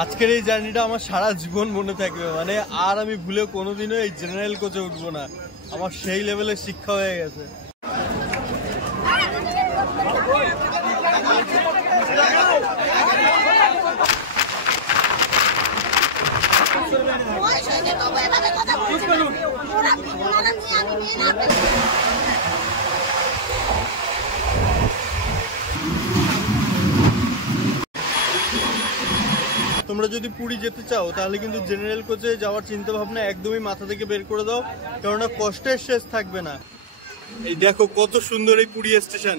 আজকের এই জার্নিটা আমার সারা জীবন মনে থাকবে, মানে আর আমি ভুলে কোনোদিনও এই জেনারেল কোচে উঠবো না। আমার সেই লেভেলের শিক্ষা হয়ে গেছে। তোমরা যদি পুরী যেতে চাও তাহলে কিন্তু জেনারেল কোচে যাওয়ার চিন্তা ভাবনা একদমই মাথা থেকে বের করে দাও, কেননা কষ্টের শেষ থাকবে না। এই দেখো কত সুন্দর এই পুরী স্টেশন।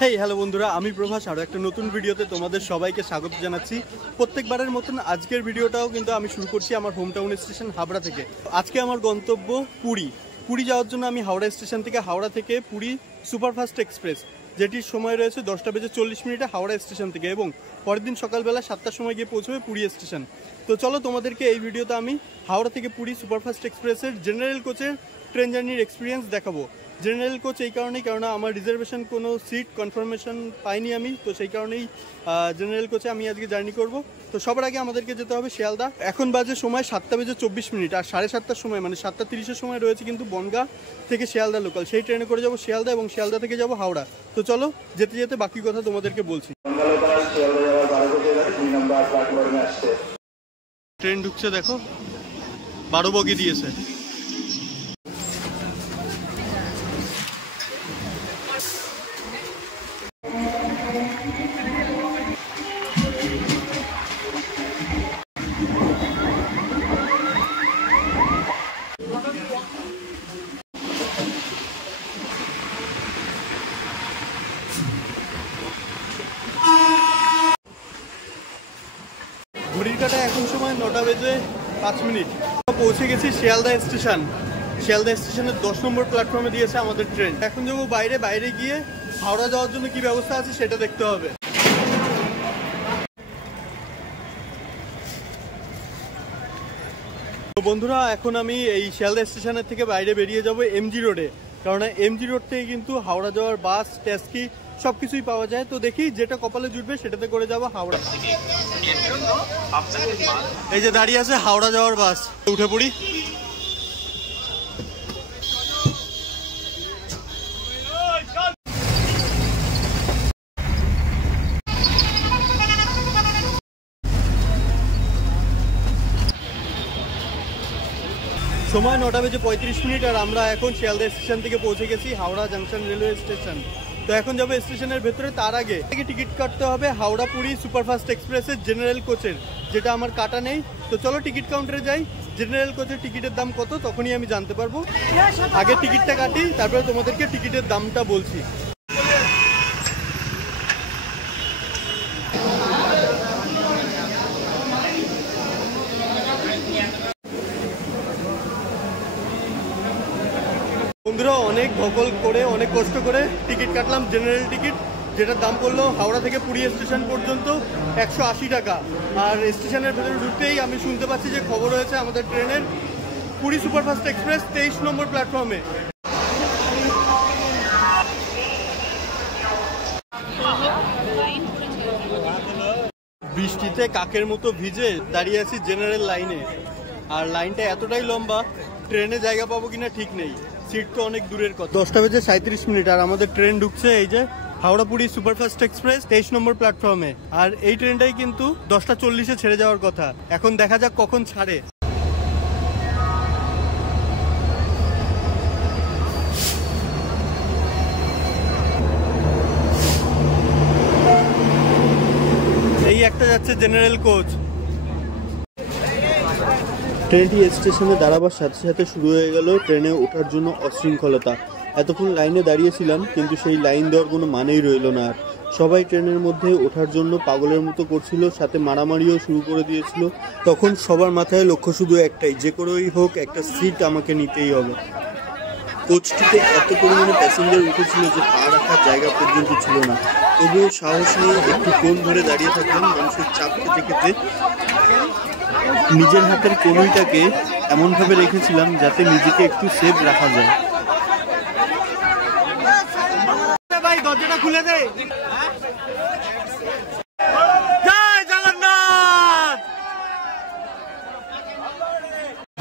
হেই হ্যালো বন্ধুরা, আমি প্রভাস, আরো একটা নতুন ভিডিওতে তোমাদের সবাইকে স্বাগত জানাচ্ছি। প্রত্যেকবারের মতন আজকের ভিডিওটাও কিন্তু আমি শুরু করছি আমার হোম টাউন স্টেশন হাবড়া থেকে। আজকে আমার গন্তব্য পুরী। পুরী যাওয়ার জন্য আমি হাওড়া স্টেশন থেকে, হাওড়া থেকে পুরী সুপারফাস্ট এক্সপ্রেস, যেটির সময় রয়েছে 10:40 হাওড়া স্টেশন থেকে, এবং পরের দিন সকালবেলা 7টার সময় গিয়ে পৌঁছবে পুরী স্টেশন। তো চলো তোমাদেরকে এই ভিডিওতে আমি হাওড়া থেকে পুরী সুপারফাস্ট এক্সপ্রেসের জেনারেল কোচের ট্রেন জার্নির এক্সপিরিয়েন্স দেখাবো। জেনারেল কোচ এই কারণেই, কেননা আমার রিজার্ভেশন কোনো সিট কনফার্মেশন পাইনি আমি, তো সেই কারণেই জেনারেল কোচে আমি আজকে জার্নি করব। তো সবার আগে আমাদেরকে যেতে হবে শিয়ালদা। এখন বাজে সময় 7:24, আর 7:30টার সময় মানে 7:30-এর সময় রয়েছে কিন্তু বনগাঁ থেকে শিয়ালদা লোকাল, সেই ট্রেনে করে যাবো শিয়ালদা, এবং শিয়ালদা থেকে যাবো হাওড়া। তো চলো যেতে যেতে বাকি কথা তোমাদেরকে বলছি। ট্রেন ঢুকছে, দেখো 12 বগি দিয়েছে। ঘড়ির কাটা এখন সময় 9:05। পৌঁছে গেছি শিয়ালদা স্টেশন। শিয়ালদা স্টেশনের 10 নম্বর প্ল্যাটফর্মে দিয়েছে আমাদের ট্রেন। এখন যাবো বাইরে, বাইরে গিয়ে হাওড়া যাওয়ার জন্য কি ব্যবস্থা আছে সেটা দেখতে হবে। তো বন্ধুরা, এখন আমি এই শিয়ালদা স্টেশনের থেকে বাইরে বেরিয়ে যাব এমজি রোডে, কারণ এমজি রোড থেকে কিন্তু হাওড়া যাওয়ার বাস, ট্যাক্সি সবকিছুই পাওয়া যায়। তো দেখি যেটা কপালে জুটবে সেটাতে করে যাবো হাওড়া। এই যে দাঁড়িয়ে আছে হাওড়া যাওয়ার বাস, উঠে পড়ি। সময় 9:35, আর আমরা এখন শিয়ালদা স্টেশন থেকে পৌঁছে গেছি হাওড়া জাংশন রেলওয়ে স্টেশন। তো এখন যাবো স্টেশনের ভেতরে। তার আগে টিকিট কাটতে হবে হাওড়া পুরী সুপারফাস্ট এক্সপ্রেসের জেনারেল কোচের, যেটা আমার কাটা নেই। তো চলো টিকিট কাউন্টারে যাই। জেনারেল কোচের টিকিটের দাম কত তখনই আমি জানতে পারবো। আগে টিকিটটা কাটি, তারপরে তোমাদেরকে টিকিটের দামটা বলছি। বন্ধুরা, অনেক ধকল করে, অনেক কষ্ট করে টিকিট কাটলাম, জেনারেল টিকিট, যেটার দাম পড়লো হাওড়া থেকে পুরী স্টেশন পর্যন্ত 180 টাকা। আর স্টেশনের ভেতরে ঢুকতেই আমি শুনতে পাচ্ছি যে খবর হয়েছে আমাদের ট্রেনের পুরী সুপারফাস্ট এক্সপ্রেস 23 নম্বর প্ল্যাটফর্মে। বৃষ্টিতে কাকের মতো ভিজে দাঁড়িয়ে আছি জেনারেল লাইনে, আর লাইনটা এতটাই লম্বা ট্রেনে জায়গা পাবো কিনা ঠিক নেই, সিট তো অনেক দূরের কথা। 10:37, আর আমাদের ট্রেন ঢুকছে এই যে হাওড়া পুরী সুপারফাস্ট এক্সপ্রেস 23 নম্বর প্ল্যাটফর্মে। আর এই ট্রেনটাই কিন্তু 10:40-এ ছেড়ে যাওয়ার কথা। এখন দেখা যাক কখন ছাড়ে। এই একটা যাচ্ছে জেনারেল কোচ। ট্রেনটি স্টেশনে দাঁড়াবার সাথে সাথে শুরু হয়ে গেল ট্রেনে ওঠার জন্য অশৃঙ্খলতা। এতক্ষণ লাইনে দাঁড়িয়েছিলাম, কিন্তু সেই লাইন দেওয়ার কোনো মানেই রইল না। আর সবাই ট্রেনের মধ্যে ওঠার জন্য পাগলের মতো করছিল, সাথে মারামারিও শুরু করে দিয়েছিল। তখন সবার মাথায় লক্ষ্য শুধু একটাই, যে করেই হোক একটা সিট আমাকে নিতেই হবে। কোচটিতে এত পরিমাণে প্যাসেঞ্জার উঠেছিল যে পা রাখার জায়গা পর্যন্ত ছিল না। তবুও সাহস নিয়ে একটু কোণ ধরে দাঁড়িয়ে থাকলাম। মানুষের চাপ খেতে খেতে নিজের হাতের কনুইটাকে এমনভাবে রেখেছিলাম যাতে নিজেকে একটু সেফ রাখা যায়। ভাই দরজাটা খুলে দে।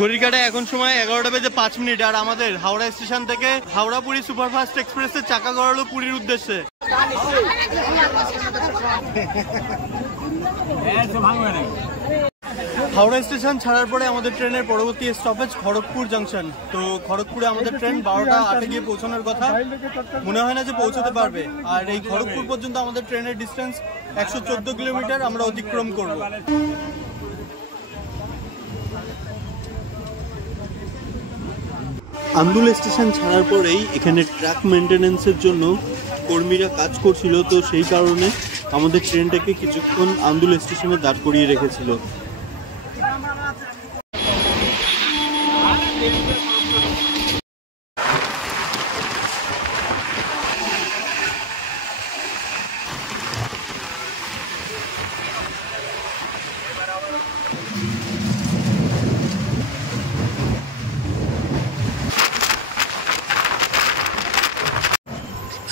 ঘড়ির কাঁটায় এখন সময় 11:05 আর আমাদের হাওড়া স্টেশন থেকে হাওড়া পুরী সুপারফাস্ট এক্সপ্রেসের চাকা গড়ালো পুরীর উদ্দেশ্যে। হাওড়া স্টেশন ছাড়ার পরে আমাদের ট্রেনের পরবর্তী স্টপেজ খড়গপুর জাংশন। তো খড়গপুরে আমাদের ট্রেন 12:08 গিয়ে পৌঁছানোর কথা, মনে হয় না যে পৌঁছতে পারবে। আর এই খড়গপুর পর্যন্ত আমাদের ট্রেনের ডিস্টেন্স 114 কিলোমিটার আমরা অতিক্রম করব। আন্দুল স্টেশন ছাড়ার পরেই এখানে ট্র্যাক মেনটেন্যান্সের জন্য কর্মীরা কাজ করছিল, তো সেই কারণে আমাদের ট্রেনটাকে কিছুক্ষণ আন্দুল স্টেশনে দাঁড় করিয়ে রেখেছিল।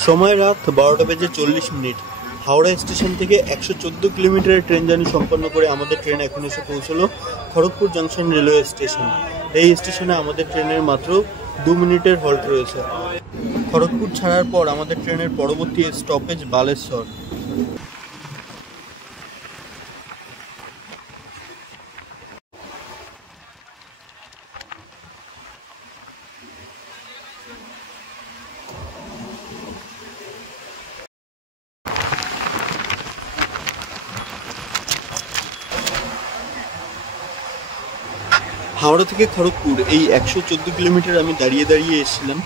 সময় রাত 12:40। হাওড়া স্টেশন থেকে 114 কিলোমিটারের ট্রেন জার্নি সম্পন্ন করে আমাদের ট্রেন এখন এসে পৌঁছলো খড়গপুর জাংশন রেলওয়ে স্টেশন। এই স্টেশনে আমাদের ট্রেনের মাত্র 2 মিনিটের হল্ট রয়েছে। খড়গপুর ছাড়ার পর আমাদের ট্রেনের পরবর্তী স্টপেজ বালেশ্বর। হাওড়া থেকে খড়গপুর এই 114 কিলোমিটার আমি দাঁড়িয়ে দাঁড়িয়ে এসেছিলাম।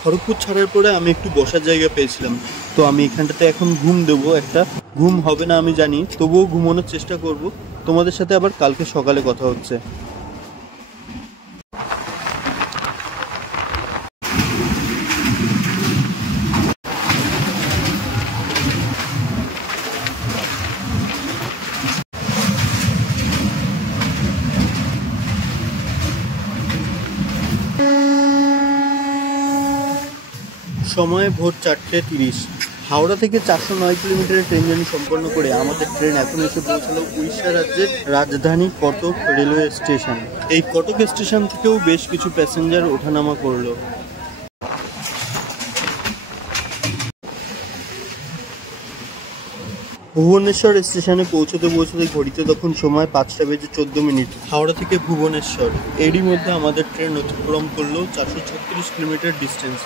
খড়গপুর ছাড়ার পরে আমি একটু বসার জায়গা পেয়েছিলাম, তো আমি এখানটাতে এখন ঘুম দেবো। একটা ঘুম হবে না আমি জানি, তবুও ঘুমানোর চেষ্টা করব। তোমাদের সাথে আবার কালকে সকালে কথা হচ্ছে। সময় ভোর 4:30। হাওড়া থেকে 409 কিলোমিটারের ট্রেন জার্নি সম্পন্ন করে আমাদের ট্রেন এখন এসে পৌঁছালো উড়িষ্যা রাজ্যের রাজধানী কটক রেলওয়ে স্টেশন। এই কটক স্টেশন থেকেও বেশ কিছু প্যাসেঞ্জার ওঠানামা করলো। ভুবনেশ্বর স্টেশনে পৌঁছতে ঘড়িতে তখন সময় 5:14। হাওড়া থেকে ভুবনেশ্বর, এরই মধ্যে আমাদের ট্রেন অতিক্রম করলো 436 কিলোমিটার ডিস্টেন্স।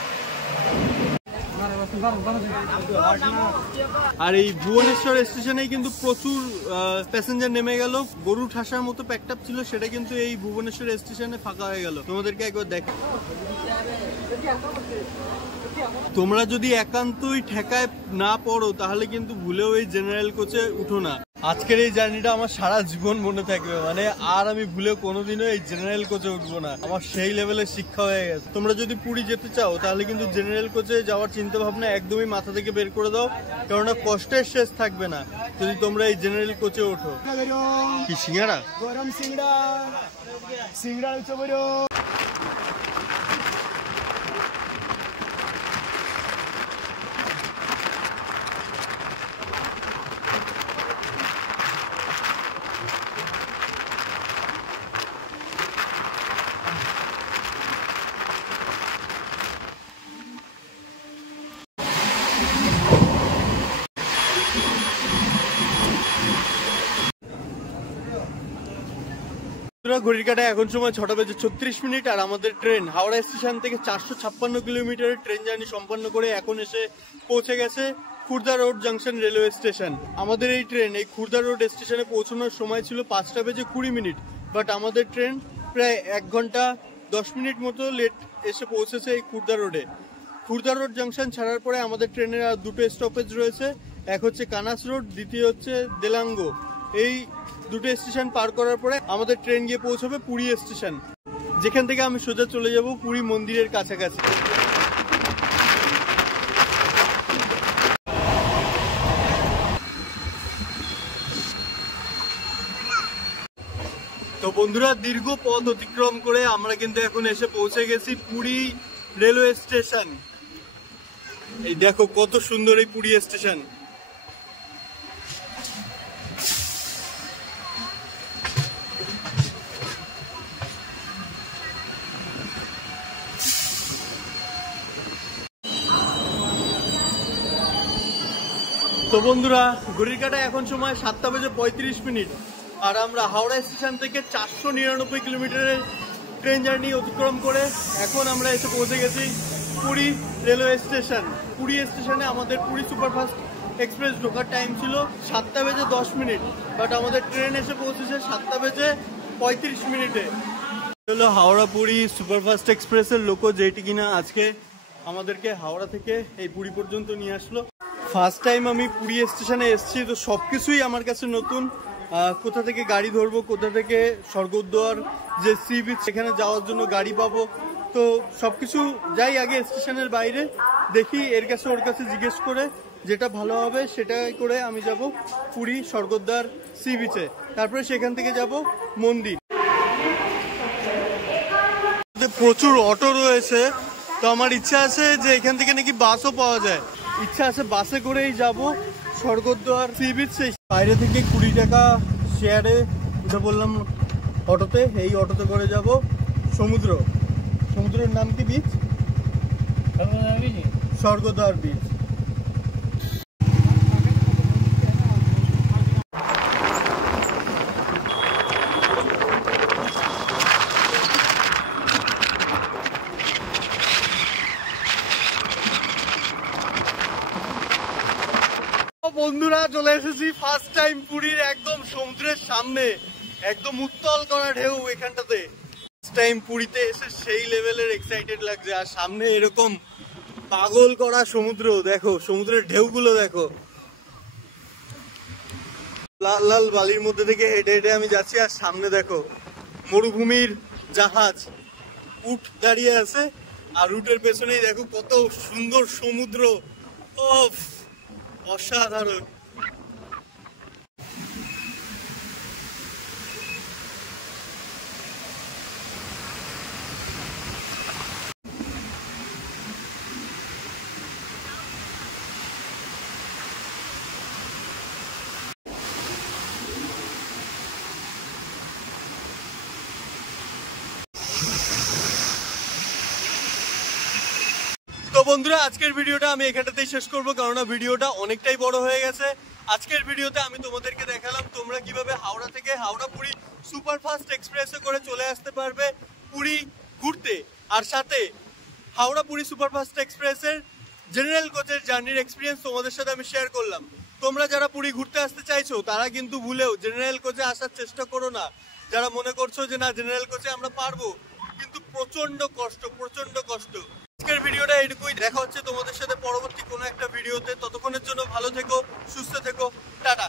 আর এই ভুবনেশ্বর স্টেশনেই কিন্তু প্রচুর প্যাসেঞ্জার নেমে গেল। গরু ঠাসার মতো প্যাকড আপ ছিল, সেটা কিন্তু এই ভুবনেশ্বর স্টেশনে ফাঁকা হয়ে গেল। তোমাদেরকে একবার দেখো। তোমরা যদি একান্তই ঠেকায় না পড়ো তাহলে কিন্তু ভুলেও এই জেনারেল কোচে উঠো না। আজকের এই জার্নিটা আমার সারা জীবন মনে থাকবে, মানে আর আমি ভুলেও কোনোদিনও এই জেনারেল কোচে উঠবো না। আমার সেই লেভেলের শিক্ষা হয়ে গেছে। তোমরা যদি পুরী যেতে চাও তাহলে কিন্তু জেনারেল কোচে যাওয়ার চিন্তা ভাবনা একদমই মাথা থেকে বের করে দাও, কেননা কষ্টের শেষ থাকবে না যদি তোমরা এই জেনারেল কোচে ওঠো। কি সিঙ্গারা? গরম সিঙ্গারা, সিঙ্গারা চবড়ো। ঘড়ির কাঁটায় এখন সময় 6:36 আর আমাদের ট্রেন হাওড়া স্টেশন থেকে 456 কিলোমিটারের ট্রেন জার্নি সম্পন্ন করে এখন এসে পৌঁছে গেছে Khurda road junction railway station. আমাদের এই ট্রেন এই খুর্দা রোড স্টেশনে পৌঁছানোর সময় ছিল 5:20, বাট আমাদের ট্রেন প্রায় 1 ঘন্টা 10 মিনিট মতো লেট এসে পৌঁছেছে এই খুর্দা রোডে। খুর্দা রোড জাংশন ছাড়ার পরে আমাদের ট্রেনের আর দুটো স্টপেজ রয়েছে, এক হচ্ছে কানাস রোড, দ্বিতীয় হচ্ছে দেলাঙ্গ। এই দুটো স্টেশন পার করার পরে আমাদের ট্রেন গিয়ে পৌঁছবে পুরী স্টেশন, যেখান থেকে আমি সোজা চলে যাব পুরী মন্দিরের কাছাকাছি। তো বন্ধুরা, দীর্ঘ পথ অতিক্রম করে আমরা কিন্তু এখন এসে পৌঁছে গেছি পুরী রেলওয়ে স্টেশন। এই দেখো কত সুন্দর এই পুরী স্টেশন। তো বন্ধুরা, ঘড়ির কাঁটায় এখন সময় 7:35 আর আমরা হাওড়া স্টেশন থেকে 499 কিলোমিটারের ট্রেন জার্নি অতিক্রম করে এখন আমরা এসে পৌঁছে গেছি পুরী রেলওয়ে স্টেশন। পুরী স্টেশনে আমাদের পুরী সুপারফাস্ট এক্সপ্রেস ঢোকার টাইম ছিল 7:10, বাট আমাদের ট্রেন এসে পৌঁছেছে 7:35 হলো হাওড়া পুরী সুপারফাস্ট এক্সপ্রেসের লোকো, যেটি কিনা আজকে আমাদেরকে হাওড়া থেকে এই পুরী পর্যন্ত নিয়ে আসলো। ফার্স্ট টাইম আমি পুরী স্টেশনে এসেছি, তো সব কিছুই আমার কাছে নতুন। কোথা থেকে গাড়ি ধরবো, কোথা থেকে স্বর্গদ্বার যে সি বিচ সেখানে যাওয়ার জন্য গাড়ি পাবো, তো সবকিছু যাই আগে স্টেশনের বাইরে দেখি, এর কাছে ওর কাছে জিজ্ঞেস করে যেটা ভালো হবে সেটাই করে আমি যাব পুরী স্বর্গদ্বার সি বিচে, তারপরে সেখান থেকে যাব মন্দির। প্রচুর অটো রয়েছে, তো আমার ইচ্ছা আছে যে এখান থেকে নাকি বাসও পাওয়া যায়, ইচ্ছা আছে বাসে করেই যাব স্বর্গদ্বার সি বিচ। বাইরে থেকে 20 টাকা শেয়ারে উঠে বললাম অটোতে, এই অটোতে করে যাব সমুদ্রের নাম কি বিচ? স্বর্গদ্বার বিচ। বন্ধুরা, চলে এসেছি ফার্স্ট টাইম পুরীর একদম সমুদ্রের সামনে, একদম উত্তাল করা ঢেউ এখানটাতে। ফার্স্ট টাইম পুরীতে এসে সেই লেভেলের এক্সাইটেড লাগছে, আর সামনে এরকম পাগল করা সমুদ্র দেখো, সমুদ্রের ঢেউগুলো দেখো। লাল লাল বালির মধ্যে থেকে হেঁটে হেঁটে আমি যাচ্ছি, আর সামনে দেখো মরুভূমির জাহাজ উট দাঁড়িয়ে আছে, আর উটের পেছনেই দেখো কত সুন্দর সমুদ্র। ওফ, অসাধারণ। তো বন্ধুরা, আজকের ভিডিওটা আমি এখানটাতেই শেষ করবো, কারণ ভিডিওটা অনেকটাই বড় হয়ে গেছে। আজকের ভিডিওতে আমি তোমাদেরকে দেখালাম তোমরা কিভাবে হাওড়া থেকে হাওড়া পুরী সুপারফাস্ট এক্সপ্রেসে করে চলে আসতে পারবে পুরী ঘুরতে, আর সাথে হাওড়া পুরী সুপারফাস্ট এক্সপ্রেসের জেনারেল কোচের জার্নির এক্সপিরিয়েন্স তোমাদের সাথে আমি শেয়ার করলাম। তোমরা যারা পুরী ঘুরতে আসতে চাইছো তারা কিন্তু ভুলেও জেনারেল কোচে আসার চেষ্টা করো না। যারা মনে করছো যে না জেনারেল কোচে আমরা পারবো, কিন্তু প্রচন্ড কষ্ট। আজকের ভিডিওটা এটুকুই, দেখা হচ্ছে তোমাদের সাথে পরবর্তী কোনো একটা ভিডিওতে। ততক্ষণের জন্য ভালো থেকো, সুস্থ থেকো, টাটা।